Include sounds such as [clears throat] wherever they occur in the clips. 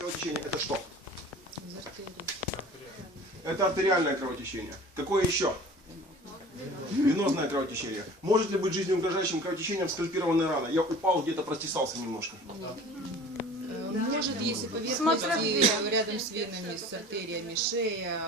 кровотечение это что? Это артериальное кровотечение. Какое еще? Венозное кровотечение. Может ли быть жизнеугрожающим кровотечением скальпированная рана? Я упал, где-то простесался немножко. Может, если поверхности рядом с венами, с артериями, шея,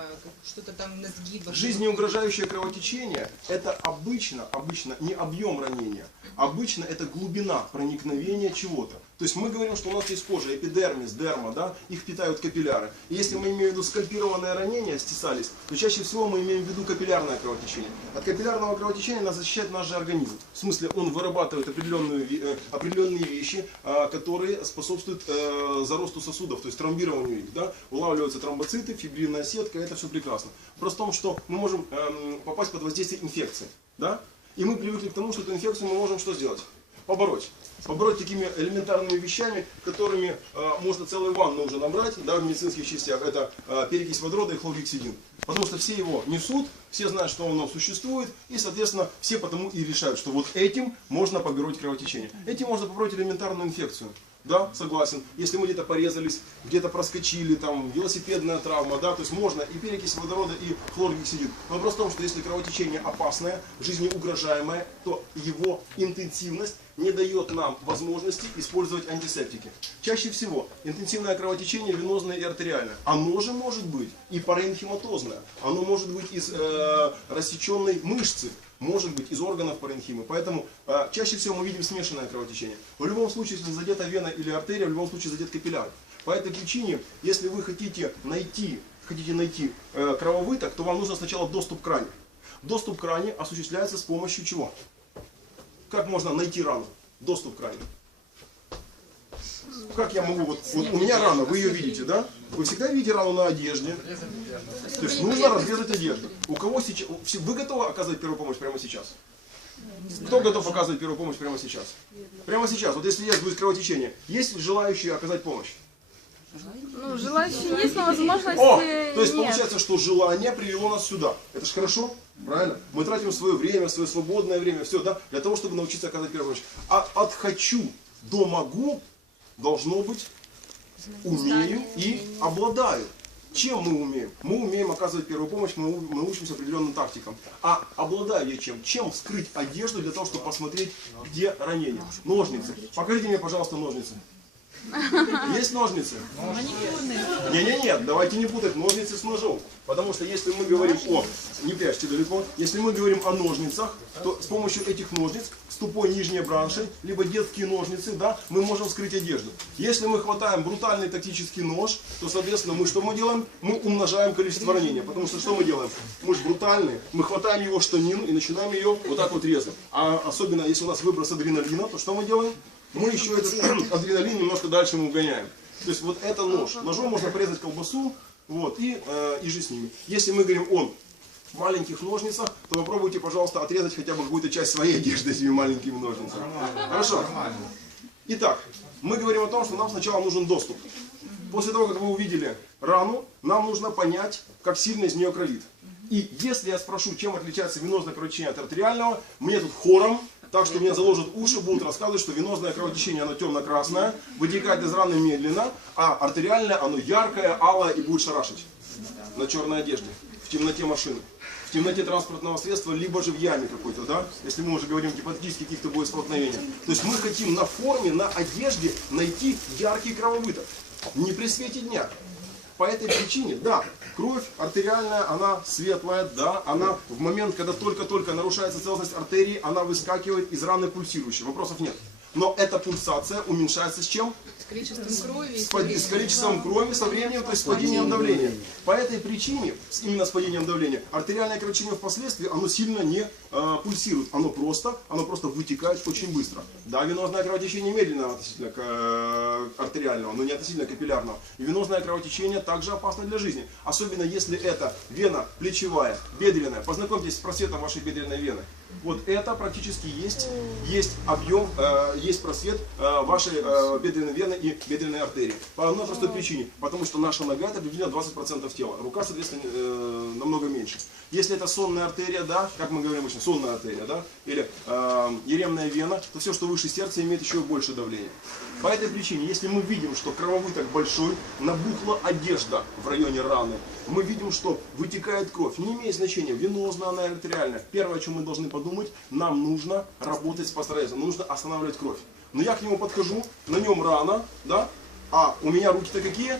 что-то там на сгибах. Жизнеугрожающее кровотечение – это обычно, обычно не объем ранения, обычно это глубина проникновения чего-то. То есть мы говорим, что у нас есть кожа, эпидермис, дерма, да, их питают капилляры. И если мы имеем в виду скальпированное ранение, стесались, то чаще всего мы имеем в виду капиллярное кровотечение. От капиллярного кровотечения нас защищает наш же организм. В смысле, он вырабатывает определенную, ви- э, определенные вещи, а, которые способствуют э, заросту сосудов, то есть тромбированию их. Да? Улавливаются тромбоциты, фибрильная сетка, это все прекрасно. Просто в том, что мы можем эм, попасть под воздействие инфекции. Да? И мы привыкли к тому, что эту инфекцию мы можем что сделать? Побороть. Побороть такими элементарными вещами, которыми э, можно целую ванну уже набрать да, в медицинских частях. Это э, перекись водорода и хлоргексидин. Потому что все его несут, все знают, что оно существует, и, соответственно, все потому и решают, что вот этим можно побороть кровотечение. Этим можно побороть элементарную инфекцию. Да, согласен. Если мы где-то порезались, где-то проскочили, там, велосипедная травма, да, то есть можно и перекись водорода, и хлоргексидин. Вопрос в том, что если кровотечение опасное, жизнеугрожаемое, то его интенсивность не дает нам возможности использовать антисептики. Чаще всего интенсивное кровотечение венозное и артериальное. Оно же может быть и паренхематозное. Оно может быть из э, рассеченной мышцы может быть из органов паренхимы. Поэтому э, чаще всего мы видим смешанное кровотечение. В любом случае, если задета вена или артерия, в любом случае задет капилляр. По этой причине, если вы хотите найти, хотите найти э, крововыток, то вам нужно сначала доступ к ране. Доступ к ране осуществляется с помощью чего? Как можно найти рану? Доступ к ране. Как я могу, вот, вот у меня рана, вы ее видите, да? Вы всегда видите рану на одежде. То есть нужно разрезать одежду. У кого сейчас, вы готовы оказывать первую помощь прямо сейчас? Кто готов оказывать первую помощь прямо сейчас? Прямо сейчас. Вот если есть будет кровотечение, есть желающие оказать помощь? Ну, желающие есть, но возможности О, то есть нет. получается, что желание привело нас сюда. Это же хорошо, правильно? Мы тратим свое время, свое свободное время, все, да, для того, чтобы научиться оказать первую помощь. А от хочу до могу должно быть умею и обладаю. Чем мы умеем? Мы умеем оказывать первую помощь, мы, мы учимся определенным тактикам. А обладаю я чем? Чем вскрыть одежду для того, чтобы посмотреть, где ранение? Ножницы. Покажите мне, пожалуйста, ножницы. Есть ножницы? Не-не-не, давайте не путать ножницы с ножом. Потому что если мы говорим о, не прячьте далеко, если мы говорим о ножницах, то с помощью этих ножниц, с тупой нижней браншей, либо детские ножницы, да, мы можем вскрыть одежду. Если мы хватаем брутальный тактический нож, то, соответственно, мы что мы делаем? Мы умножаем количество ранения. Потому что что мы делаем? Мы же брутальные, мы хватаем его штанину и начинаем ее вот так вот резать. А особенно если у нас выброс адреналина, то что мы делаем? Мы еще этот [clears throat] адреналин немножко дальше мы угоняем. То есть вот это нож. Ножом можно порезать колбасу, вот, и, э, и жить с ними. Если мы говорим о маленьких ножницах, то попробуйте, пожалуйста, отрезать хотя бы какую-то часть своей [laughs] одежды этими маленькими ножницами. Хорошо. Итак, мы говорим о том, что нам сначала нужен доступ. После того, как вы увидели рану, нам нужно понять, как сильно из нее кровит. И если я спрошу, чем отличается венозное кровотечение от артериального, мне тут хором, так что меня заложат уши, будут рассказывать, что венозное кровотечение, оно темно-красное, вытекает из раны медленно, а артериальное, оно яркое, алое и будет шарашить на черной одежде, в темноте машины, в темноте транспортного средства, либо же в яме какой-то, да, если мы уже говорим гипотетически каких-то будет столкновений. То есть мы хотим на форме, на одежде найти яркий крововыток, не при свете дня. По этой причине, да, кровь артериальная, она светлая, да, она в момент, когда только-только нарушается целостность артерии, она выскакивает из раны пульсирующей, вопросов нет. Но эта пульсация уменьшается с чем? С количеством крови. с, под- с количеством крови со временем, то есть с падением давления. По этой причине, именно с падением давления, артериальное кровотечение впоследствии, оно сильно не э, пульсирует. Оно просто, оно просто вытекает очень быстро. Да, венозное кровотечение медленно относительно к э, артериального, но не относительно капиллярного. И венозное кровотечение также опасно для жизни. Особенно если это вена плечевая, бедренная. Познакомьтесь с просветом вашей бедренной вены. Вот это практически есть, есть объем, э, есть просвет э, вашей э, бедренной вены и бедренной артерии. По одной простой причине. Потому что наша нога это приблизительно 20% тела. Рука, соответственно, э, намного меньше. Если это сонная артерия, да, как мы говорим обычно, сонная артерия, да, или э, еремная вена, то все, что выше сердца, имеет еще больше давления. По этой причине, если мы видим, что крововыток большой, набухла одежда в районе раны, мы видим, что вытекает кровь, не имеет значения, венозная она артериальная. Первое, о чем мы должны подумать, нам нужно работать с нам нужно останавливать кровь. Но я к нему подхожу, на нем рана, да, а у меня руки-то какие?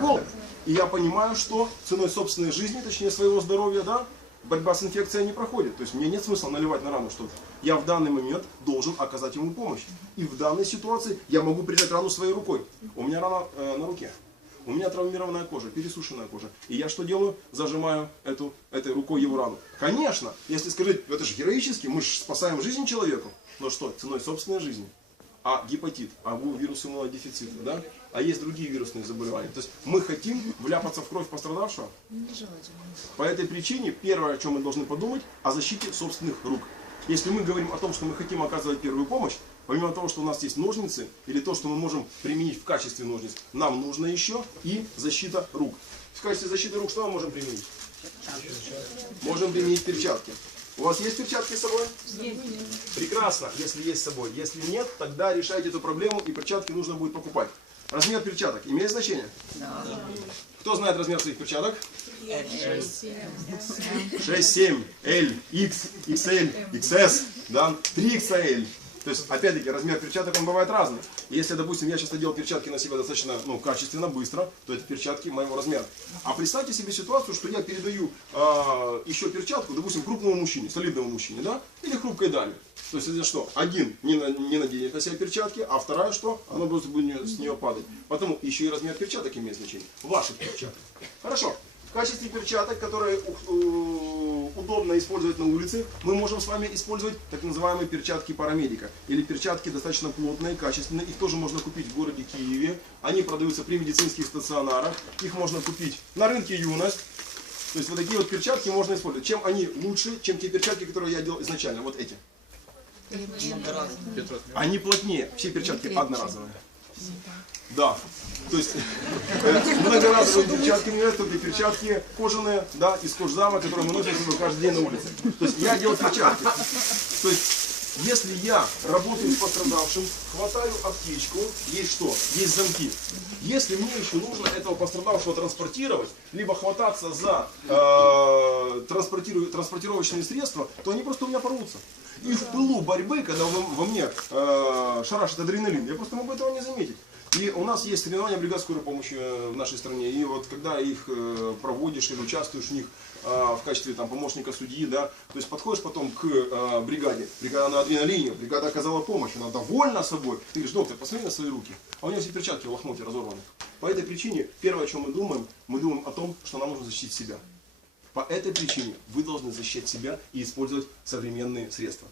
Голые. И я понимаю, что ценой собственной жизни, точнее своего здоровья, да, борьба с инфекцией не проходит. То есть мне нет смысла наливать на рану что-то. Я в данный момент должен оказать ему помощь. И в данной ситуации я могу прижать рану своей рукой. У меня рана э, на руке. У меня травмированная кожа, пересушенная кожа. И я что делаю? Зажимаю эту, этой рукой его рану. Конечно, если сказать, это же героически, мы же спасаем жизнь человеку. Но что, ценой собственной жизни? А гепатит, а вирус иммунодефицита, да? А есть другие вирусные заболевания. То есть мы хотим вляпаться в кровь пострадавшего. По этой причине первое, о чем мы должны подумать, о защите собственных рук. Если мы говорим о том, что мы хотим оказывать первую помощь, помимо того, что у нас есть ножницы, или то, что мы можем применить в качестве ножниц, нам нужно еще и защита рук. В качестве защиты рук что мы можем применить? Можем применить перчатки. У вас есть перчатки с собой? Прекрасно, если есть с собой. Если нет, тогда решайте эту проблему и перчатки нужно будет покупать. Размер перчаток имеет значение? Да. Кто знает размер своих перчаток? 6, 7, L, X, XL, XS, да, 3XL. То есть, опять-таки, размер перчаток, он бывает разный. Если, допустим, я сейчас надел перчатки на себя достаточно ну, качественно, быстро, то это перчатки моего размера. А представьте себе ситуацию, что я передаю э, еще перчатку, допустим, крупному мужчине, солидному мужчине, да, или хрупкой даме. То есть, это что? Один не, на, не наденет на себя перчатки, а вторая что? Она просто будет с нее падать. Потому еще и размер перчаток имеет значение. Ваших перчаток. Хорошо. В качестве перчаток, которые удобно использовать на улице, мы можем с вами использовать так называемые перчатки парамедика. Или перчатки достаточно плотные, качественные. Их тоже можно купить в городе Киеве. Они продаются при медицинских стационарах. Их можно купить на рынке Юность. То есть вот такие вот перчатки можно использовать. Чем они лучше, чем те перчатки, которые я делал изначально. Вот эти. Они плотнее. Все перчатки одноразовые. Да. То есть э, многоразовые перчатки это перчатки кожаные, да, из кожзама, которые мы носим каждый день на улице. То есть я делаю перчатки. То есть если я работаю с пострадавшим, хватаю аптечку, есть что? Есть замки. Если мне еще нужно этого пострадавшего транспортировать, либо хвататься за э, транспортировочные средства, то они просто у меня порвутся. И в пылу борьбы, когда во, во мне э, шарашит адреналин, я просто могу этого не заметить. И у нас есть соревнования бригад скорой помощи э, в нашей стране. И вот когда их э, проводишь или участвуешь в них в качестве там, помощника судьи, да, то есть подходишь потом к бригаде, бригада на адреналине, бригада оказала помощь, она довольна собой. Ты говоришь, доктор, посмотри на свои руки. А у него все перчатки в лохмоте разорваны. По этой причине, первое, о чем мы думаем, мы думаем о том, что нам нужно защитить себя. По этой причине вы должны защищать себя и использовать современные средства.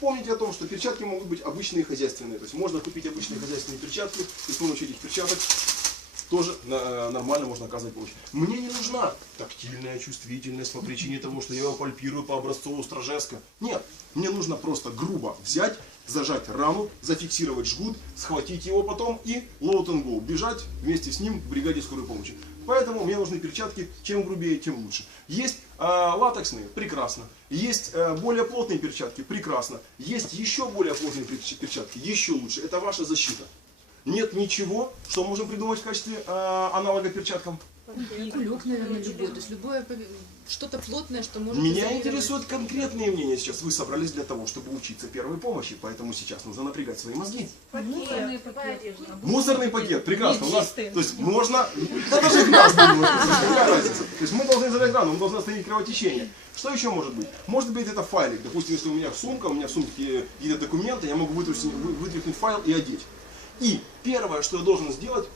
Помните о том, что перчатки могут быть обычные хозяйственные. То есть можно купить обычные хозяйственные перчатки, и с помощью этих перчаток тоже э, нормально можно оказывать помощь. Мне не нужна тактильная чувствительность по причине того, что я его пальпирую по образцову Стражеска. Нет, мне нужно просто грубо взять, зажать рану, зафиксировать жгут, схватить его потом и load and go, бежать вместе с ним в бригаде скорой помощи. Поэтому мне нужны перчатки, чем грубее, тем лучше. Есть э, латексные, прекрасно. Есть э, более плотные перчатки, прекрасно. Есть еще более плотные перчатки, еще лучше. Это ваша защита. Нет ничего, что мы можем придумать в качестве э, аналога перчаткам. Кулек, наверное, любой. То есть любое что-то плотное, что может Меня интересуют конкретные мнения сейчас. Вы собрались для того, чтобы учиться первой помощи, поэтому сейчас нужно напрягать свои мозги. Мусорный пакет. Мусорный пакет, прекрасно. У нас, то есть можно, да даже какая разница. То есть мы должны задать рану, мы должны остановить кровотечение. Что еще может быть? Может быть это файлик. Допустим, если у меня сумка, у меня в сумке какие-то документы, я могу вытряхнуть файл и одеть. И первое, что я должен сделать,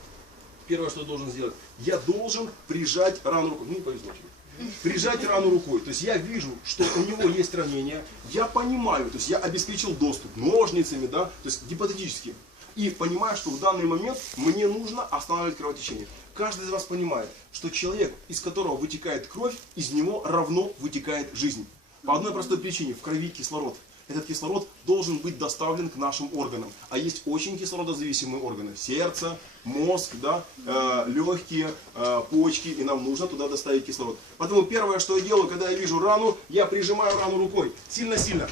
первое, что я должен сделать, я должен прижать рану рукой. Ну, не повезло тебе. Прижать рану рукой. То есть я вижу, что у него есть ранение, я понимаю, то есть я обеспечил доступ ножницами, да, то есть гипотетически. И понимаю, что в данный момент мне нужно останавливать кровотечение. Каждый из вас понимает, что человек, из которого вытекает кровь, из него равно вытекает жизнь. По одной простой причине, в крови кислород этот кислород должен быть доставлен к нашим органам. А есть очень кислородозависимые органы. Сердце, мозг, да, э, легкие, э, почки. И нам нужно туда доставить кислород. Поэтому первое, что я делаю, когда я вижу рану, я прижимаю рану рукой. Сильно-сильно.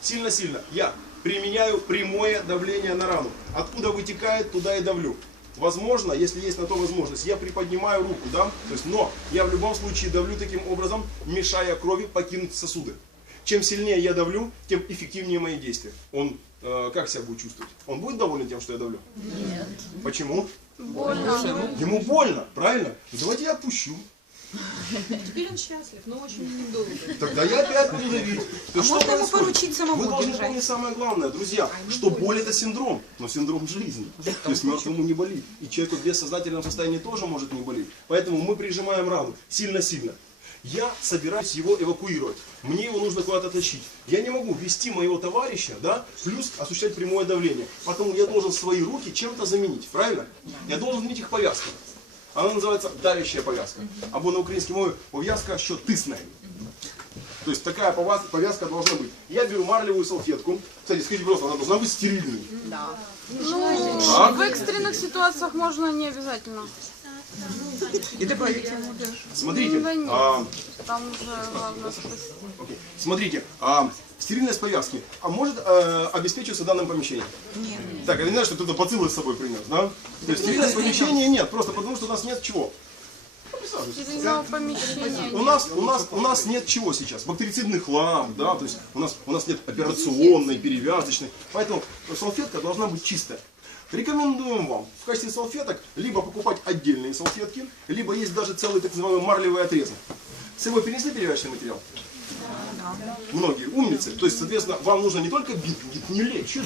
Сильно-сильно. Я применяю прямое давление на рану. Откуда вытекает, туда и давлю. Возможно, если есть на то возможность, я приподнимаю руку, да, то есть, но я в любом случае давлю таким образом, мешая крови покинуть сосуды. Чем сильнее я давлю, тем эффективнее мои действия. Он э, как себя будет чувствовать? Он будет доволен тем, что я давлю? Нет. Почему? Больно. Ему больно, правильно? Ну, Давайте я отпущу. Теперь он счастлив, но очень недолго. Тогда я опять буду давить. То есть что можно ему поручить самому Вы должны бежать? помнить самое главное, друзья, что боль это синдром, но синдром жизни. То есть мертвому не болит. И человеку в бессознательном состоянии тоже может не болеть. Поэтому мы прижимаем рану сильно-сильно Я собираюсь его эвакуировать. Мне его нужно куда-то тащить. Я не могу вести моего товарища, да, плюс осуществлять прямое давление. Поэтому я должен свои руки чем-то заменить, правильно? Я должен заменить их повязкой. Она называется давящая повязка. Або на українській мові пов'язка, що тисне. То есть такая повязка, повязка должна быть. Я беру марлевую салфетку. Кстати, скажите, пожалуйста, она должна быть стерильной. Так. В экстренных ситуациях можно не обязательно. И добавить ему, да. Смотрите, нет. а, Там уже спасти. окей. смотрите, а, стерильность повязки а может э, обеспечиваться данным помещением? Нет. Так, это не значит, что кто-то бациллы с собой принес, да? То есть стерильность помещения нет, просто потому что у нас нет чего. Ну. Стерильного помещения У нас, у нас, у нас нет чего сейчас? Бактерицидных ламп, да, то есть у нас, у нас нет операционной, перевязочной. Поэтому салфетка должна быть чистая. Рекомендуем вам в качестве салфеток либо покупать отдельные салфетки, либо есть даже целый так называемый марлевый отрезок. С собой перенесли перевязочный материал? Многие умницы. То есть, соответственно, вам нужно не только бинт, бинт не лечит.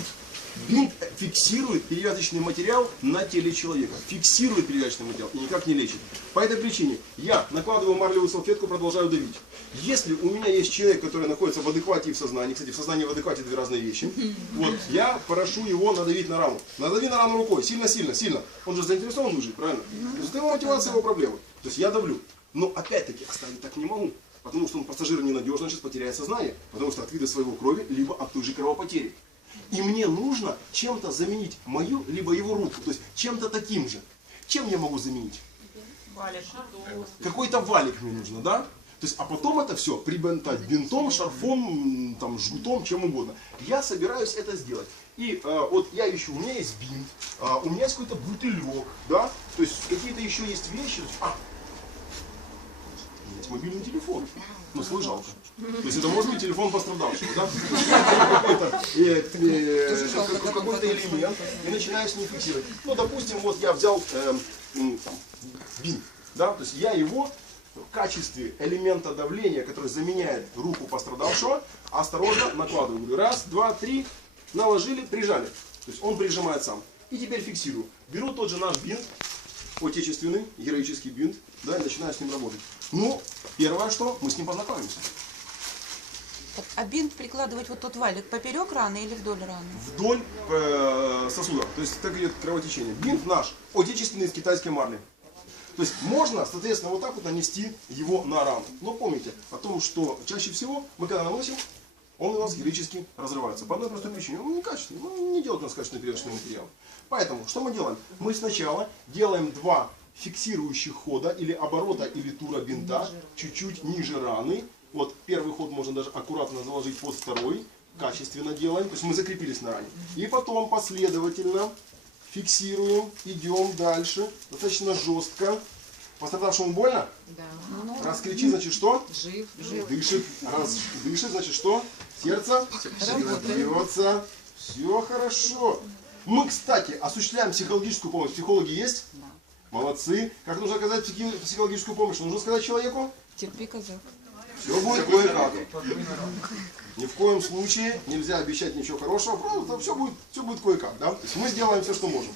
Бинт фиксирует перевязочный материал на теле человека. Фиксирует перевязочный материал и никак не лечит. По этой причине я накладываю марлевую салфетку, продолжаю давить. Если у меня есть человек, который находится в адеквате и в сознании, кстати, в сознании и в адеквате две разные вещи, вот, я прошу его надавить на рану. Надави на рану рукой, сильно-сильно, сильно. Он же заинтересован выжить, правильно? То есть это его мотивация, его проблемы. То есть я давлю. Но опять-таки оставить так не могу. Потому что он пассажир ненадежно сейчас потеряет сознание. Потому что от вида своего крови, либо от той же кровопотери. И мне нужно чем-то заменить мою, либо его руку. То есть чем-то таким же. Чем я могу заменить? Какой-то валик мне нужно, да? То есть, а потом это все прибинтать бинтом, шарфом, там, жгутом, чем угодно. Я собираюсь это сделать. И э, вот я ищу, у меня есть бинт, а, у меня есть какой-то бутылек, да? То есть какие-то еще есть вещи. А, есть мобильный телефон. Ну, жалко. То есть это может быть телефон пострадавшего, да? Какой-то э, э, элемент и начинаешь с ним фиксировать. Ну, допустим, вот я взял э, м, там, бинт, да, то есть я его в качестве элемента давления, который заменяет руку пострадавшего, осторожно накладываю. Говорю, Раз, два, три, наложили, прижали. То есть он прижимает сам. И теперь фиксирую. Беру тот же наш бинт, отечественный, героический бинт, да, и начинаю с ним работать. Ну, первое что, мы с ним познакомимся. А бинт прикладывать вот тот валик поперек раны или вдоль раны? Вдоль э, сосуда. То есть так идет кровотечение. Бинт наш, отечественный из китайской марли. То есть можно, соответственно, вот так вот нанести его на рану. Но помните о том, что чаще всего мы когда наносим, он у нас героически разрывается. По одной простой причине. Он некачественный. Ну, не делает у нас качественный перевязочный материал. Поэтому, что мы делаем? Мы сначала делаем два фиксирующих хода или оборота или тура бинта чуть-чуть ниже раны. Вот первый ход можно даже аккуратно заложить под второй. Качественно делаем. То есть мы закрепились на ране. И потом последовательно фиксируем, идем дальше. Достаточно жестко. Пострадавшему больно? Да. Раз кричит, значит что? Жив. Дышит. Раз дышит, значит что? Сердце бьется. Все хорошо. Мы, кстати, осуществляем психологическую помощь. Психологи есть? Молодцы. Как нужно оказать психологическую помощь? Нужно сказать человеку? Терпи, казак. Все будет кое-как. Ни в коем случае нельзя обещать ничего хорошего, просто все будет, все будет кое-как, да? То есть мы сделаем все, что можем.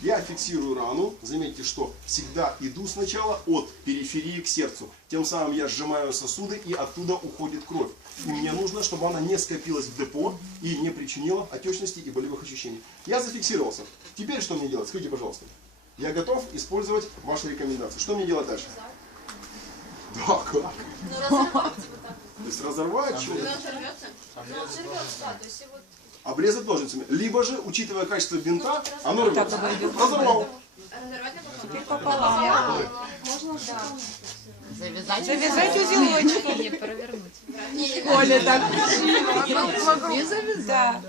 Я фиксирую рану, заметьте, что всегда иду сначала от периферии к сердцу. Тем самым я сжимаю сосуды и оттуда уходит кровь. И мне нужно, чтобы она не скопилась в депо и не причинила отечности и болевых ощущений. Я зафиксировался. Теперь что мне делать? Скажите, пожалуйста. Я готов использовать ваши рекомендации. Что мне делать дальше? Да, как? Ну, разорвать вот так. То есть разорвать взорвется? Ну, он взорвется, да, то есть его... обрезать ножницами. Либо же, учитывая качество бинта, оно рвется. Разорвал. Теперь пополам. Можно, да. Завязать. Завязать узелочек. Не провернуть. Коля так Не завязать. Да.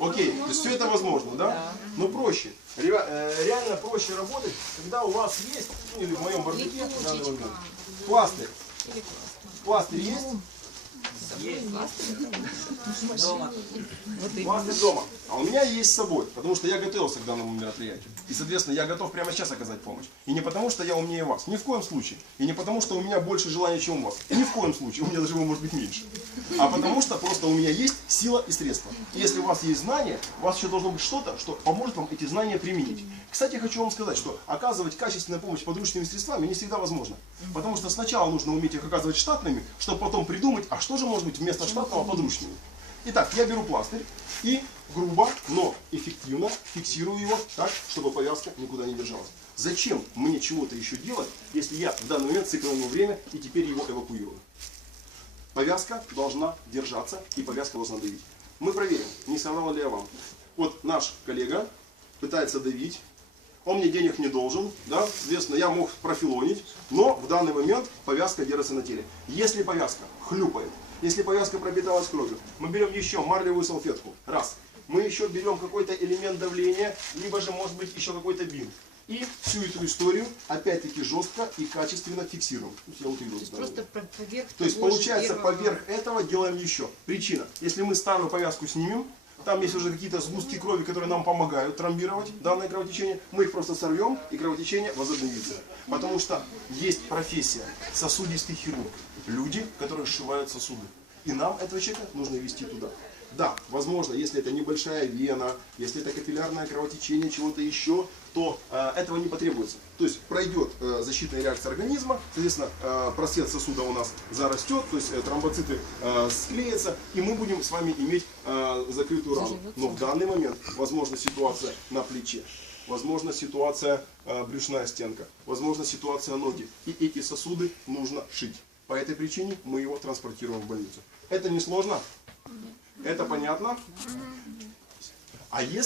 Окей, то есть все это возможно, да? Но проще. Ре- э, Реально проще работать, когда у вас есть, ну или в моем бардаке в данный момент, пластырь. Пластырь есть? Пластырь дома. А у меня есть с собой, потому что я готовился к данному мероприятию. И, соответственно, я готов прямо сейчас оказать помощь. И не потому, что я умнее вас, ни в коем случае. И не потому, что у меня больше желания, чем у вас. Ни в коем случае, у меня даже его может быть меньше. А потому что просто у меня есть сила и средства. И если у вас есть знания, у вас еще должно быть что-то, что поможет вам эти знания применить. Кстати, хочу вам сказать, что оказывать качественную помощь подручными средствами не всегда возможно. Потому что сначала нужно уметь их оказывать штатными, чтобы потом придумать, а что же может быть вместо штатного подручными. Итак, я беру пластырь и грубо, но эффективно фиксирую его так, чтобы повязка никуда не держалась. Зачем мне чего-то еще делать, если я в данный момент сэкономил время и теперь его эвакуирую? Повязка должна держаться и повязка должна давить. Мы проверим, не соврал ли я вам. Вот наш коллега пытается давить, он мне денег не должен, да, соответственно, я мог профилонить, но в данный момент повязка держится на теле. Если повязка хлюпает, если повязка пропиталась кровью, мы берем еще марлевую салфетку, раз. Мы еще берем какой-то элемент давления, либо же может быть еще какой-то бинт. И всю эту историю опять-таки жестко и качественно фиксируем. Тут я утрирую, да. Просто про- поверх То есть получается первого- поверх этого делаем еще. Причина. Если мы старую повязку снимем, там есть уже какие-то сгустки крови, которые нам помогают тромбировать данное кровотечение, мы их просто сорвем и кровотечение возобновится. Потому что есть профессия сосудистый хирург. Люди, которые сшивают сосуды. И нам этого человека нужно вести туда. Да, возможно, если это небольшая вена, если это капиллярное кровотечение, чего-то еще, то э, этого не потребуется. То есть пройдет э, защитная реакция организма, соответственно, э, просвет сосуда у нас зарастет, то есть э, тромбоциты э, склеятся, и мы будем с вами иметь э, закрытую рану. Но в данный момент возможна ситуация на плече, возможна ситуация э, брюшная стенка, возможна ситуация ноги. И эти сосуды нужно шить. По этой причине мы его транспортируем в больницу. Это не сложно? Это понятно? А если